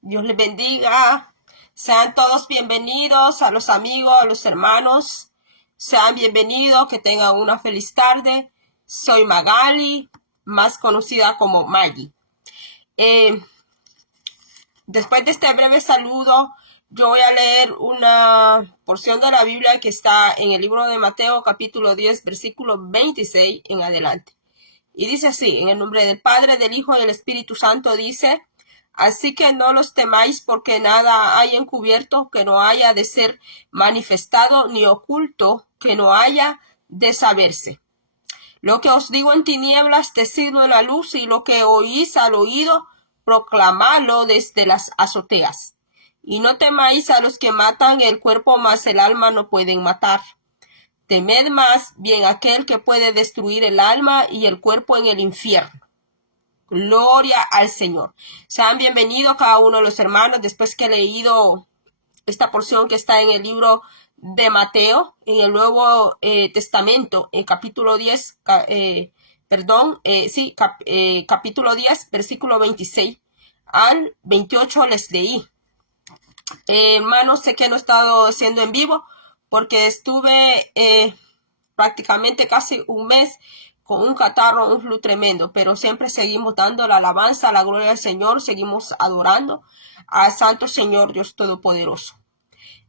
Dios les bendiga. Sean todos bienvenidos a los amigos, a los hermanos. Sean bienvenidos, que tengan una feliz tarde. Soy Magali, más conocida como Maggie. Después de este breve saludo, yo voy a leer una porción de la Biblia que está en el libro de Mateo, capítulo 10, versículo 26 en adelante. Y dice así: en el nombre del Padre, del Hijo y del Espíritu Santo, dice: así que no los temáis, porque nada hay encubierto que no haya de ser manifestado, ni oculto que no haya de saberse. Lo que os digo en tinieblas, decidlo en la luz, y lo que oís al oído, proclamadlo desde las azoteas. Y no temáis a los que matan el cuerpo, mas el alma no pueden matar. Temed más bien aquel que puede destruir el alma y el cuerpo en el infierno. Gloria al Señor. Sean bienvenidos cada uno de los hermanos. Después que he leído esta porción que está en el libro de Mateo, en el Nuevo Testamento, en capítulo 10, capítulo 10, versículo 26 al 28 les leí. Hermanos, sé que no he estado haciendo en vivo porque estuve prácticamente casi un mes con un catarro, un flu tremendo, pero siempre seguimos dando la alabanza, la gloria al Señor, seguimos adorando al Santo Señor Dios Todopoderoso.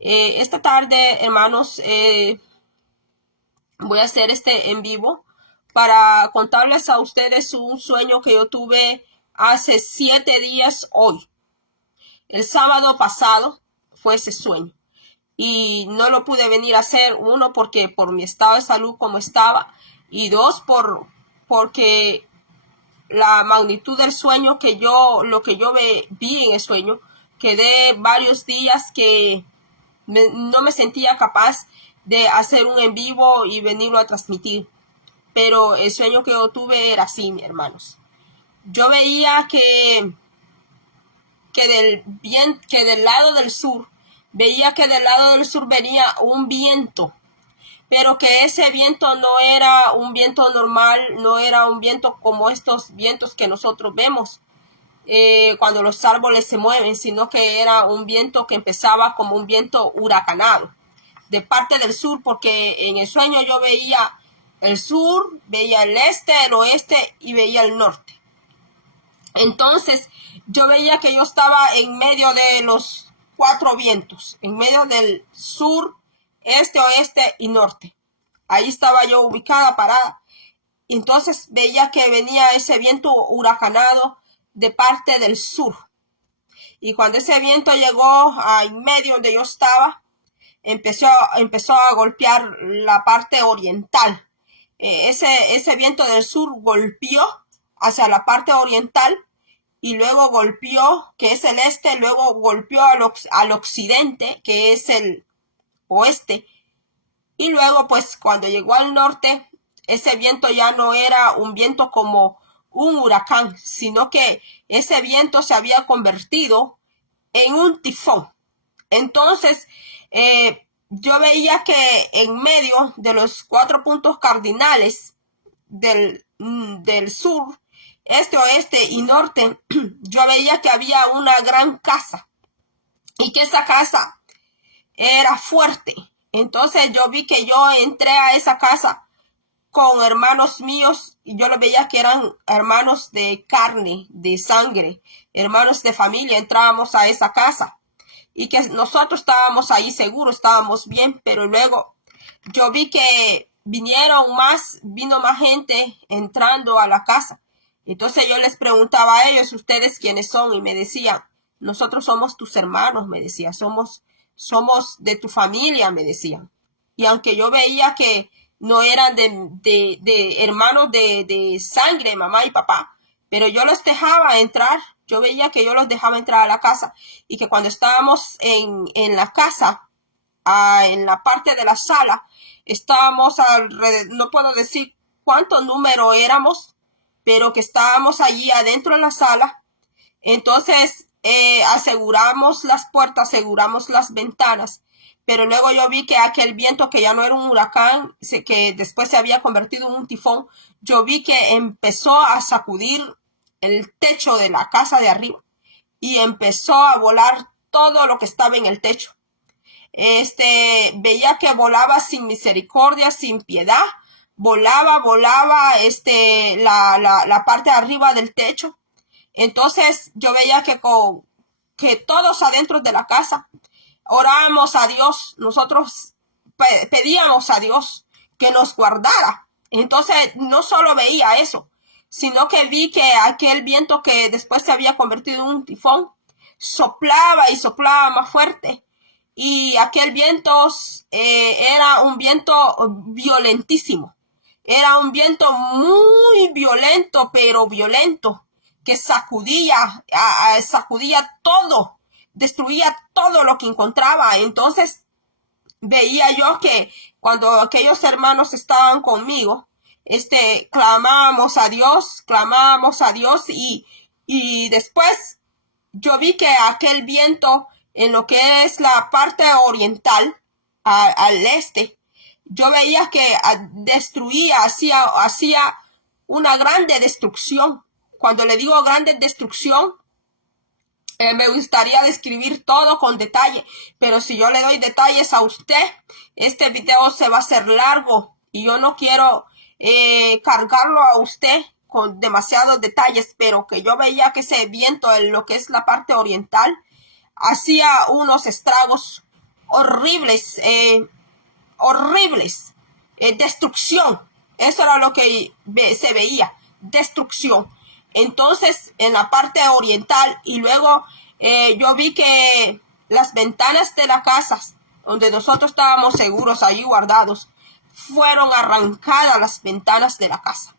Esta tarde, hermanos, voy a hacer este en vivo para contarles a ustedes un sueño que yo tuve hace 7 días hoy. El sábado pasado fue ese sueño. Y no lo pude venir a hacer, uno, porque por mi estado de salud como estaba, y dos, porque la magnitud del sueño lo que yo vi en el sueño, quedé varios días que no me sentía capaz de hacer un en vivo y venirlo a transmitir. Pero el sueño que yo tuve era así, mis hermanos. Yo veía que del lado del sur, venía un viento, pero que ese viento no era un viento normal, no era un viento como estos vientos que nosotros vemos cuando los árboles se mueven, sino que era un viento que empezaba como un viento huracanado de parte del sur, porque en el sueño yo veía el sur, veía el este, el oeste y veía el norte. Entonces yo veía que yo estaba en medio de los 4 vientos, en medio del sur, este, oeste y norte. Ahí estaba yo ubicada, parada. Entonces veía que venía ese viento huracanado de parte del sur. Y cuando ese viento llegó en medio donde yo estaba, empezó a golpear la parte oriental. Ese viento del sur golpeó hacia la parte oriental y luego golpeó, que es el este, luego golpeó al occidente, que es el oeste, y luego pues cuando llegó al norte, ese viento ya no era un viento como un huracán, sino que ese viento se había convertido en un tifón. Entonces yo veía que en medio de los 4 puntos cardinales del sur, este, oeste y norte, yo veía que había una gran casa y que esa casa era fuerte. Entonces yo vi que yo entré a esa casa con hermanos míos y yo lo veía que eran hermanos de carne, de sangre, hermanos de familia. Entrábamos a esa casa y que nosotros estábamos ahí seguros, estábamos bien, pero luego yo vi que vino más gente entrando a la casa. Entonces yo les preguntaba a ellos: ¿ustedes quiénes son? Y me decían: nosotros somos tus hermanos, me decía, somos de tu familia, me decían. Y aunque yo veía que no eran de hermanos de sangre, mamá y papá, pero yo los dejaba entrar. Yo veía que yo los dejaba entrar a la casa y que cuando estábamos en la casa, en la parte de la sala, estábamos alrededor, no puedo decir cuánto número éramos, pero que estábamos allí adentro de la sala. Entonces aseguramos las puertas, aseguramos las ventanas, pero luego yo vi que aquel viento, que ya no era un huracán, que después se había convertido en un tifón, yo vi que empezó a sacudir el techo de la casa de arriba. y empezó a volar todo lo que estaba en el techo. Veía que volaba sin misericordia, sin piedad, volaba la parte de arriba del techo. Entonces yo veía que todos adentro de la casa orábamos a Dios, nosotros pedíamos a Dios que nos guardara. Entonces no solo veía eso, sino que vi que aquel viento que después se había convertido en un tifón soplaba y soplaba más fuerte. Y aquel viento era un viento violentísimo. Era un viento muy violento, pero violento, que sacudía todo, destruía todo lo que encontraba. Entonces veía yo que cuando aquellos hermanos estaban conmigo, clamábamos a Dios y después yo vi que aquel viento en lo que es la parte oriental, al este, yo veía que destruía, hacía una grande destrucción. Cuando le digo grande destrucción, me gustaría describir todo con detalle, pero si yo le doy detalles a usted, este video se va a hacer largo y yo no quiero cargarlo a usted con demasiados detalles, pero que yo veía que ese viento en lo que es la parte oriental hacía unos estragos horribles, destrucción. Eso era lo que se veía, destrucción. Entonces, en la parte oriental, y luego yo vi que las ventanas de las casas, donde nosotros estábamos seguros ahí guardados, fueron arrancadas las ventanas de la casa.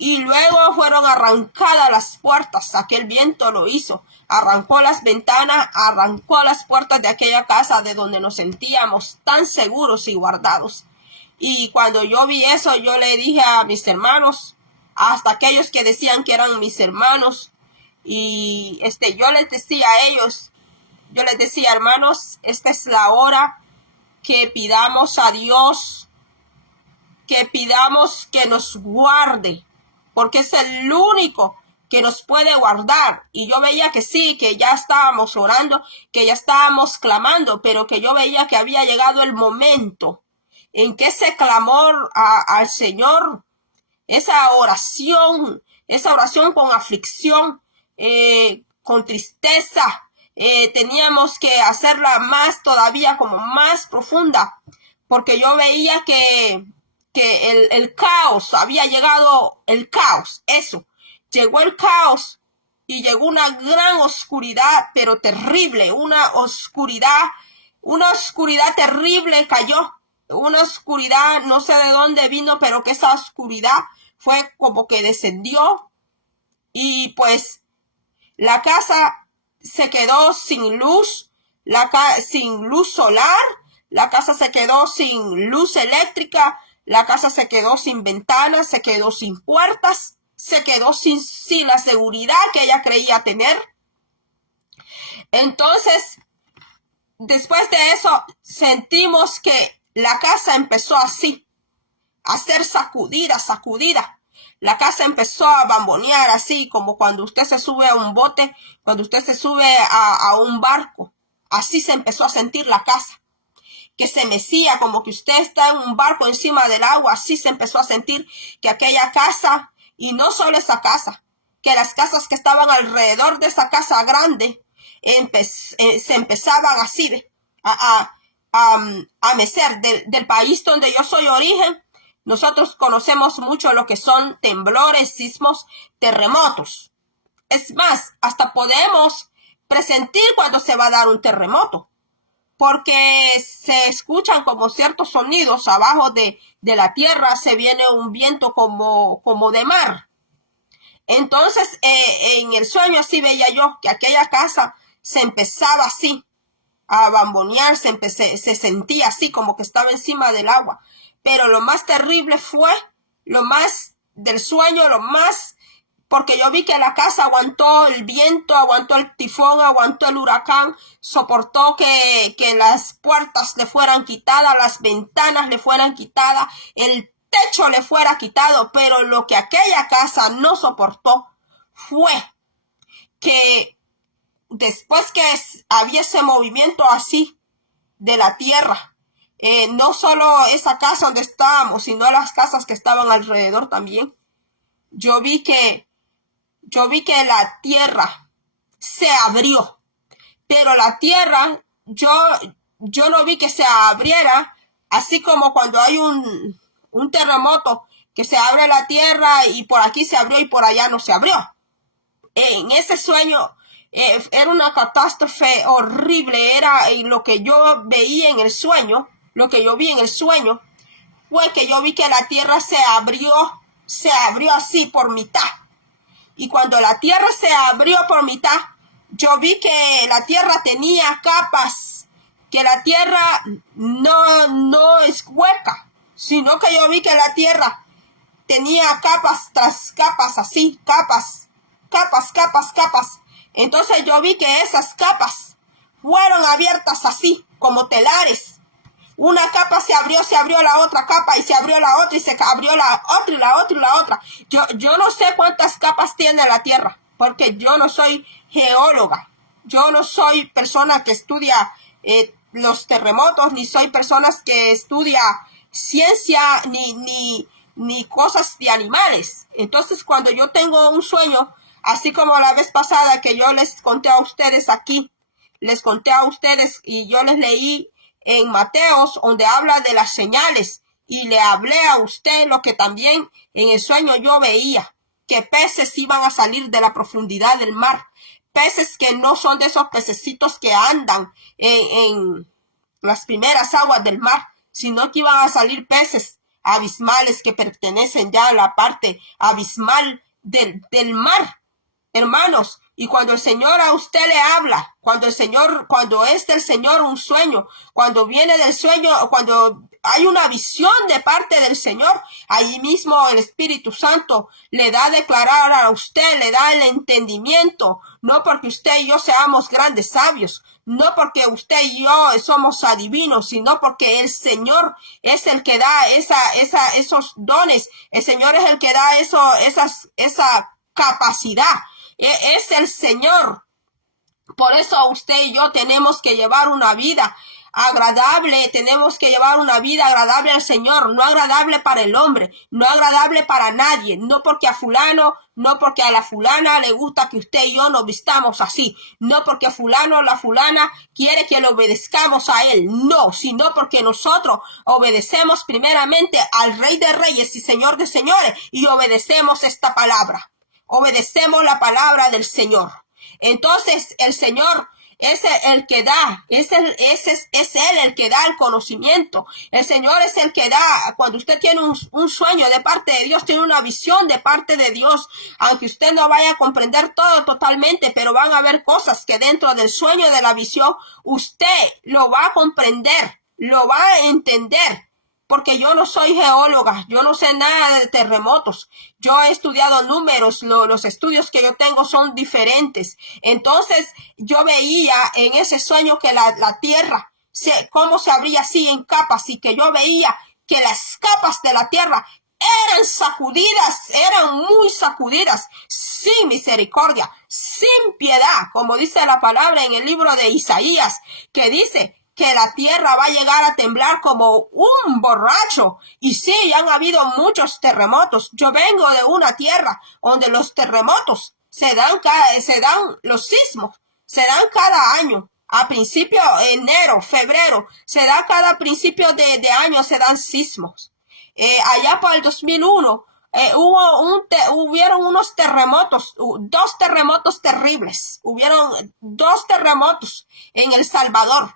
Y luego fueron arrancadas las puertas. Aquel viento lo hizo. Arrancó las ventanas, arrancó las puertas de aquella casa de donde nos sentíamos tan seguros y guardados. Y cuando yo vi eso, yo le dije a mis hermanos, hasta aquellos que decían que eran mis hermanos, y yo les decía a ellos, yo les decía, hermanos, esta es la hora que pidamos a Dios, que pidamos que nos guarde, porque es el único que nos puede guardar. Y yo veía que sí, que ya estábamos orando, que ya estábamos clamando, pero que yo veía que había llegado el momento en que ese clamor al Señor, esa oración con aflicción, con tristeza, teníamos que hacerla más todavía, como más profunda, porque yo veía que el caos, había llegado el caos, eso, llegó el caos y llegó una gran oscuridad, pero terrible, una oscuridad terrible cayó, una oscuridad, no sé de dónde vino, pero que esa oscuridad fue como que descendió y pues la casa se quedó sin luz, sin luz solar, la casa se quedó sin luz eléctrica, la casa se quedó sin ventanas, se quedó sin puertas, se quedó sin la seguridad que ella creía tener. Entonces, después de eso, sentimos que la casa empezó así, a ser sacudida. La casa empezó a bambonear así, como cuando usted se sube a un bote, cuando usted se sube a un barco. Así se empezó a sentir la casa, que se mecía, como que usted está en un barco encima del agua. Así se empezó a sentir que aquella casa, y no solo esa casa, que las casas que estaban alrededor de esa casa grande, se empezaban así a mecer. Del país donde yo soy origen, nosotros conocemos mucho lo que son temblores, sismos, terremotos. Es más, hasta podemos presentir cuando se va a dar un terremoto, porque se escuchan como ciertos sonidos abajo de la tierra, se viene un viento como de mar. Entonces, en el sueño así veía yo que aquella casa se empezaba así a bambonear, se sentía así como que estaba encima del agua. Pero lo más terrible fue, lo más del sueño, porque yo vi que la casa aguantó el viento, aguantó el tifón, aguantó el huracán, soportó que las puertas le fueran quitadas, las ventanas le fueran quitadas, el techo le fuera quitado, pero lo que aquella casa no soportó fue que después que había ese movimiento así de la tierra, no solo esa casa donde estábamos, sino las casas que estaban alrededor también, yo vi que la tierra se abrió, pero la tierra, yo no vi que se abriera, así como cuando hay un terremoto, que se abre la tierra y por aquí se abrió y por allá no se abrió. En ese sueño era una catástrofe horrible, era lo que yo veía en el sueño, lo que yo vi en el sueño, fue que yo vi que la tierra se abrió así por mitad. Y cuando la tierra se abrió por mitad, yo vi que la tierra tenía capas, que la tierra no es hueca, sino que yo vi que la tierra tenía capas tras capas, así, capas. Entonces yo vi que esas capas fueron abiertas así, como telares. Una capa se abrió la otra capa y se abrió la otra y se abrió la otra y la otra y la otra. Yo no sé cuántas capas tiene la tierra, porque yo no soy geóloga. Yo no soy persona que estudia los terremotos, ni soy persona que estudia ciencia, ni cosas de animales. Entonces, cuando yo tengo un sueño, así como la vez pasada que yo les conté a ustedes aquí, les conté a ustedes y yo les leí en Mateos, donde habla de las señales, y le hablé a usted lo que también en el sueño yo veía, que peces iban a salir de la profundidad del mar, peces que no son de esos pececitos que andan en las primeras aguas del mar, sino que iban a salir peces abismales que pertenecen ya a la parte abismal del mar, hermanos. Y cuando el Señor a usted le habla, cuando es del Señor un sueño, cuando viene del sueño, cuando hay una visión de parte del Señor, allí mismo el Espíritu Santo le da a declarar a usted, le da el entendimiento, no porque usted y yo seamos grandes sabios, no porque usted y yo somos adivinos, sino porque el Señor es el que da esos dones, el Señor es el que da esa capacidad. Es el Señor. Por eso usted y yo tenemos que llevar una vida agradable, tenemos que llevar una vida agradable al Señor, no agradable para el hombre, no agradable para nadie, no porque a fulano, no porque a la fulana le gusta que usted y yo nos vistamos así, no porque fulano o la fulana quiere que le obedezcamos a él, no, sino porque nosotros obedecemos primeramente al Rey de Reyes y Señor de Señores y obedecemos esta palabra. Obedecemos la palabra del Señor. Entonces el Señor es el que da, es Él el que da el conocimiento. El Señor es el que da, cuando usted tiene un sueño de parte de Dios, tiene una visión de parte de Dios, aunque usted no vaya a comprender todo totalmente, pero van a haber cosas que dentro del sueño de la visión, usted lo va a comprender, lo va a entender. Porque yo no soy geóloga, yo no sé nada de terremotos, yo he estudiado números, los estudios que yo tengo son diferentes. Entonces yo veía en ese sueño que la tierra, cómo se abría así en capas, y que yo veía que las capas de la tierra eran sacudidas, eran muy sacudidas, sin misericordia, sin piedad, como dice la palabra en el libro de Isaías, que dice que la tierra va a llegar a temblar como un borracho. Y sí, han habido muchos terremotos. Yo vengo de una tierra donde los terremotos los sismos se dan cada año. A principio de enero, febrero, se da cada principio de año, se dan sismos. Allá por el 2001, hubieron unos terremotos, 2 terremotos terribles. Hubieron 2 terremotos en El Salvador.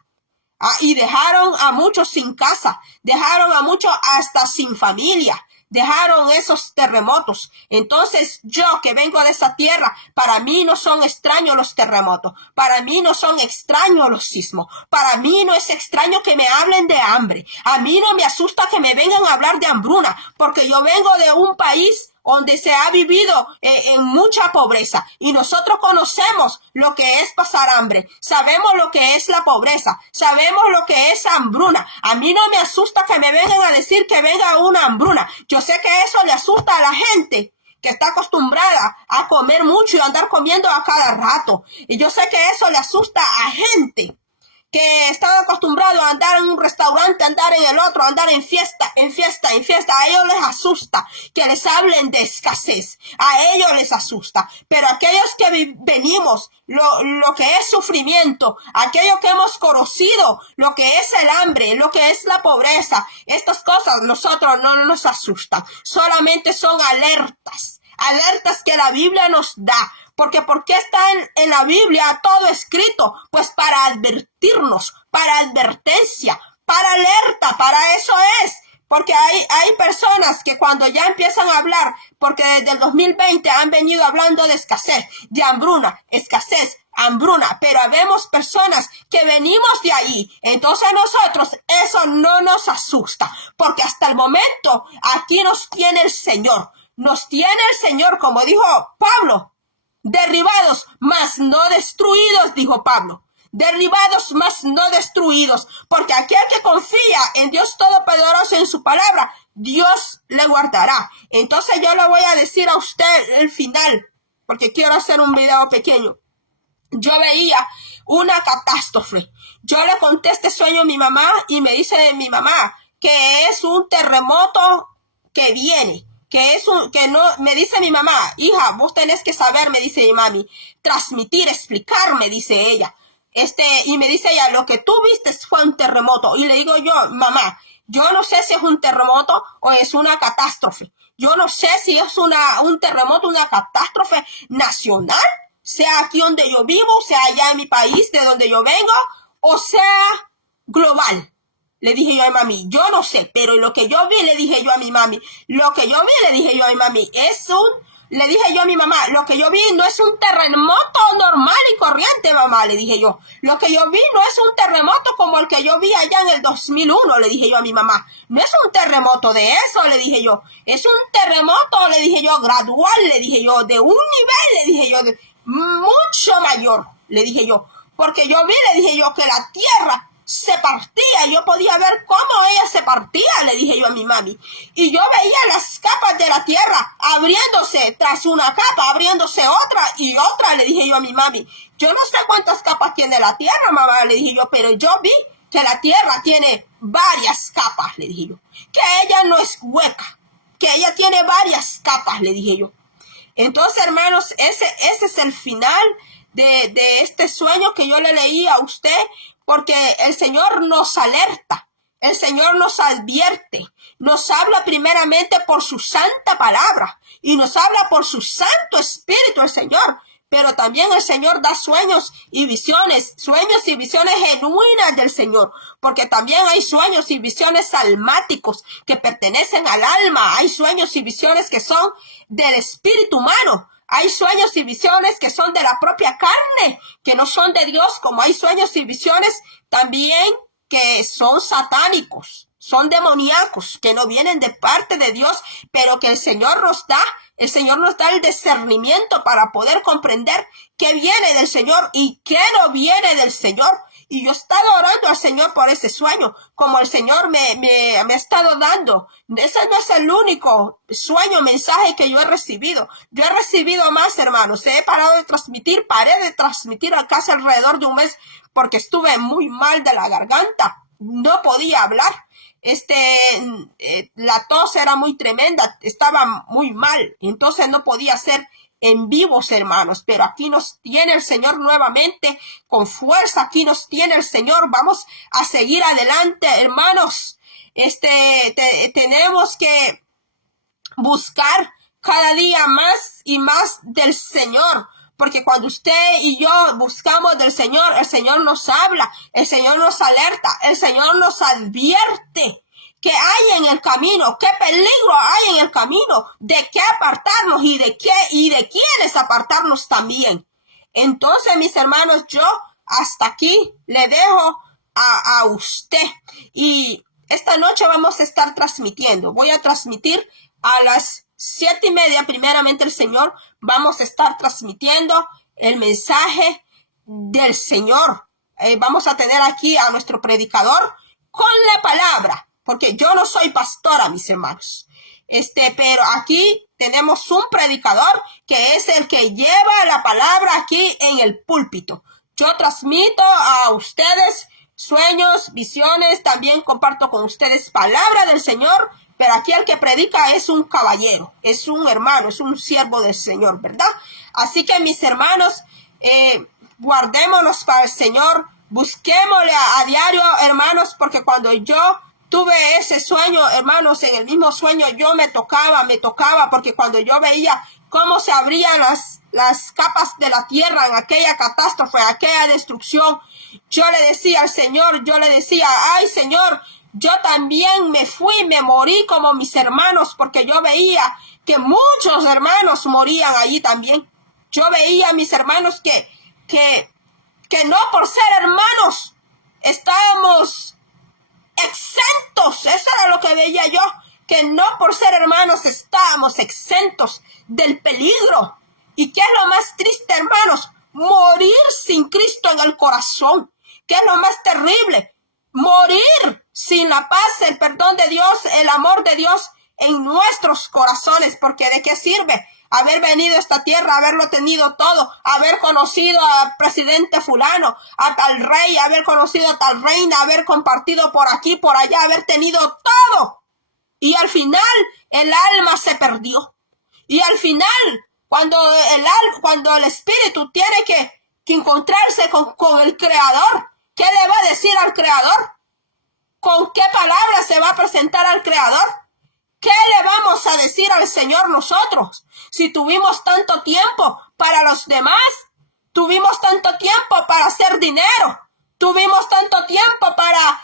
Y dejaron a muchos sin casa, dejaron a muchos hasta sin familia, dejaron esos terremotos. Entonces yo que vengo de esa tierra, para mí no son extraños los terremotos, para mí no son extraños los sismos, para mí no es extraño que me hablen de hambre, a mí no me asusta que me vengan a hablar de hambruna, porque yo vengo de un país donde se ha vivido en mucha pobreza, y nosotros conocemos lo que es pasar hambre, sabemos lo que es la pobreza, sabemos lo que es hambruna. A mí no me asusta que me vengan a decir que venga una hambruna. Yo sé que eso le asusta a la gente que está acostumbrada a comer mucho y andar comiendo a cada rato. Y yo sé que eso le asusta a gente que están acostumbrados a andar en un restaurante, andar en el otro, andar en fiesta, en fiesta, en fiesta. A ellos les asusta que les hablen de escasez. A ellos les asusta. Pero aquellos que venimos, lo que es sufrimiento, aquello que hemos conocido, lo que es el hambre, lo que es la pobreza, estas cosas nosotros no nos asusta. Solamente son alertas. Alertas que la Biblia nos da. Porque ¿por qué está en la Biblia todo escrito? Pues para advertirnos, para advertencia, para alerta, para eso es. Porque hay personas que cuando ya empiezan a hablar, porque desde el 2020 han venido hablando de escasez, de hambruna, escasez, hambruna, pero habemos personas que venimos de ahí. Entonces nosotros eso no nos asusta, porque hasta el momento aquí nos tiene el Señor. Nos tiene el Señor, como dijo Pablo. Derribados, mas no destruidos, dijo Pablo. Derribados, mas no destruidos. Porque aquel que confía en Dios Todopoderoso, en su palabra, Dios le guardará. Entonces yo le voy a decir a usted el final, porque quiero hacer un video pequeño. Yo veía una catástrofe. Yo le conté este sueño a mi mamá y me dice mi mamá que es un terremoto que viene. Que no, me dice mi mamá, hija, vos tenés que saber, me dice mi mami, transmitir, explicar, me dice ella. Y me dice ella, lo que tú viste fue un terremoto. Y le digo yo, mamá, yo no sé si es un terremoto o es una catástrofe. Yo no sé si es un terremoto, una catástrofe nacional, sea aquí donde yo vivo, sea allá en mi país, de donde yo vengo, o sea global. Le dije yo a mi mami, yo no sé, pero lo que yo vi, le dije yo a mi mami, lo que yo vi, le dije yo a mi mami, le dije yo a mi mamá, lo que yo vi no es un terremoto normal y corriente, mamá, le dije yo. Lo que yo vi no es un terremoto como el que yo vi allá en el 2001, le dije yo a mi mamá. No es un terremoto de eso, le dije yo. Es un terremoto, le dije yo, gradual, le dije yo, de un nivel, le dije yo, de mucho mayor, le dije yo. Porque yo vi, le dije yo, que la tierra se partía, yo podía ver cómo ella se partía, le dije yo a mi mami. Y yo veía las capas de la tierra abriéndose tras una capa, abriéndose otra y otra, le dije yo a mi mami. Yo no sé cuántas capas tiene la tierra, mamá, le dije yo, pero yo vi que la tierra tiene varias capas, le dije yo. Que ella no es hueca, que ella tiene varias capas, le dije yo. Entonces, hermanos, ese es el final de este sueño que yo le leí a usted, porque el Señor nos alerta, el Señor nos advierte, nos habla primeramente por su santa palabra y nos habla por su Santo Espíritu, el Señor. Pero también el Señor da sueños y visiones genuinas del Señor, porque también hay sueños y visiones salmáticos que pertenecen al alma, hay sueños y visiones que son del espíritu humano. Hay sueños y visiones que son de la propia carne, que no son de Dios, como hay sueños y visiones también que son satánicos, son demoníacos, que no vienen de parte de Dios, pero que el Señor nos da el discernimiento para poder comprender qué viene del Señor y qué no viene del Señor. Y yo he estado orando al Señor por ese sueño, como el Señor me ha estado dando. Ese no es el único sueño, mensaje que yo he recibido. Yo he recibido más, hermanos. Paré de transmitir casi alrededor de un mes, porque estuve muy mal de la garganta. No podía hablar. La tos era muy tremenda, estaba muy mal. Entonces no podía hacer en vivos, hermanos, pero aquí nos tiene el Señor nuevamente con fuerza, aquí nos tiene el Señor. Vamos a seguir adelante, hermanos. Tenemos que buscar cada día más y más del Señor, porque cuando usted y yo buscamos del Señor, el Señor nos habla, el Señor nos alerta, el Señor nos advierte qué hay en el camino, qué peligro hay en el camino, de qué apartarnos y de quiénes apartarnos también. Entonces, mis hermanos, yo hasta aquí le dejo a usted. Y esta noche vamos a estar transmitiendo. Voy a transmitir a las 7:30, primeramente el Señor. Vamos a estar transmitiendo el mensaje del Señor. Vamos a tener aquí a nuestro predicador con la palabra. Porque yo no soy pastora, mis hermanos. Pero aquí tenemos un predicador que es el que lleva la palabra aquí en el púlpito. Yo transmito a ustedes sueños, visiones, también comparto con ustedes palabra del Señor, pero aquí el que predica es un caballero, es un hermano, es un siervo del Señor, ¿verdad? Así que mis hermanos, guardémonos para el Señor, busquémosle a diario, hermanos, porque cuando yo tuve ese sueño, hermanos, en el mismo sueño yo me tocaba, porque cuando yo veía cómo se abrían las capas de la tierra en aquella catástrofe, aquella destrucción, yo le decía al Señor, ay Señor, yo también me fui, me morí como mis hermanos, porque yo veía que muchos hermanos morían allí también. Yo veía a mis hermanos que no por ser hermanos estábamos exentos. Eso era lo que veía yo, que no por ser hermanos estábamos exentos del peligro. ¿Y qué es lo más triste, hermanos? Morir sin Cristo en el corazón. ¿Qué es lo más terrible? Morir sin la paz, el perdón de Dios, el amor de Dios en nuestros corazones. Porque ¿de qué sirve haber venido a esta tierra, haberlo tenido todo, haber conocido al presidente fulano, a tal rey, haber conocido a tal reina, haber compartido por aquí, por allá, haber tenido todo? Y al final el alma se perdió. Y al final, cuando el espíritu tiene que encontrarse con el Creador, ¿qué le va a decir al Creador? ¿Con qué palabras se va a presentar al Creador? ¿Qué le vamos a decir al Señor nosotros? Si tuvimos tanto tiempo para los demás, tuvimos tanto tiempo para hacer dinero, tuvimos tanto tiempo para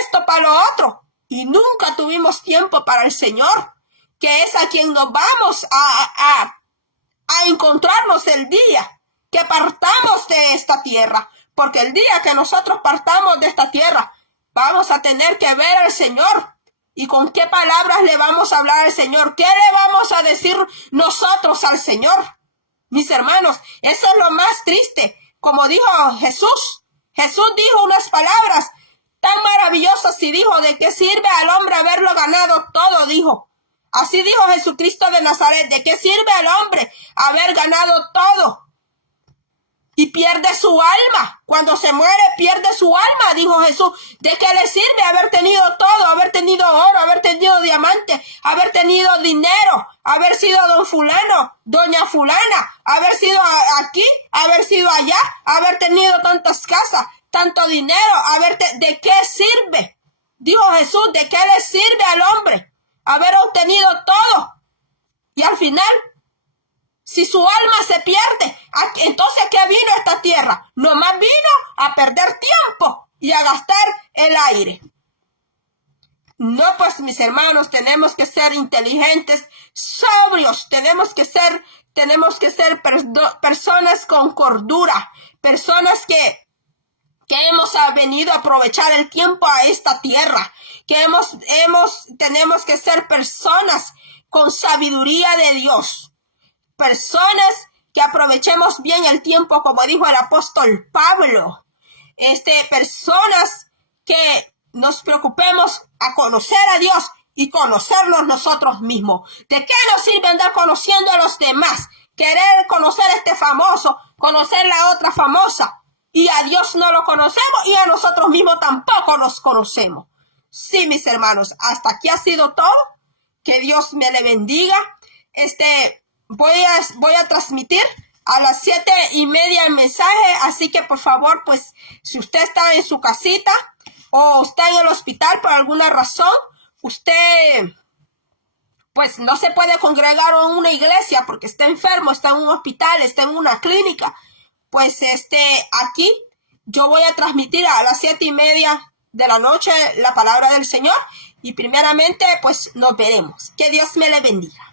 esto, para lo otro, y nunca tuvimos tiempo para el Señor, que es a quien nos vamos a encontrarnos el día que partamos de esta tierra, porque el día que nosotros partamos de esta tierra, vamos a tener que ver al Señor. ¿Y con qué palabras le vamos a hablar al Señor? ¿Qué le vamos a decir nosotros al Señor? Mis hermanos, eso es lo más triste. Como dijo Jesús, Jesús dijo unas palabras tan maravillosas y dijo, ¿de qué sirve al hombre haberlo ganado todo? Dijo. Así dijo Jesucristo de Nazaret, ¿de qué sirve al hombre haber ganado todo y pierde su alma? Cuando se muere pierde su alma, dijo Jesús. ¿De qué le sirve haber tenido todo, haber tenido oro, haber tenido diamante, haber tenido dinero, haber sido don fulano, doña fulana, haber sido aquí, haber sido allá, haber tenido tantas casas, tanto dinero, ¿de qué sirve? Dijo Jesús, ¿de qué le sirve al hombre haber obtenido todo? Y al final, si su alma se pierde, entonces ¿qué vino a esta tierra? Nomás vino a perder tiempo y a gastar el aire. No, pues mis hermanos, tenemos que ser inteligentes, sobrios, tenemos que ser personas con cordura, personas que hemos venido a aprovechar el tiempo a esta tierra, que tenemos que ser personas con sabiduría de Dios. Personas que aprovechemos bien el tiempo, como dijo el apóstol Pablo. Personas que nos preocupemos a conocer a Dios y conocernos nosotros mismos. ¿De qué nos sirve andar conociendo a los demás? Querer conocer a este famoso, conocer la otra famosa, y a Dios no lo conocemos y a nosotros mismos tampoco nos conocemos. Sí, mis hermanos, hasta aquí ha sido todo. Que Dios me le bendiga. Voy a transmitir a las 7:30 el mensaje, así que por favor, pues, si usted está en su casita o está en el hospital por alguna razón, usted, pues, no se puede congregar en una iglesia porque está enfermo, está en un hospital, está en una clínica, pues, aquí yo voy a transmitir a las 7:30 de la noche la palabra del Señor y primeramente, pues, nos veremos. Que Dios me le bendiga.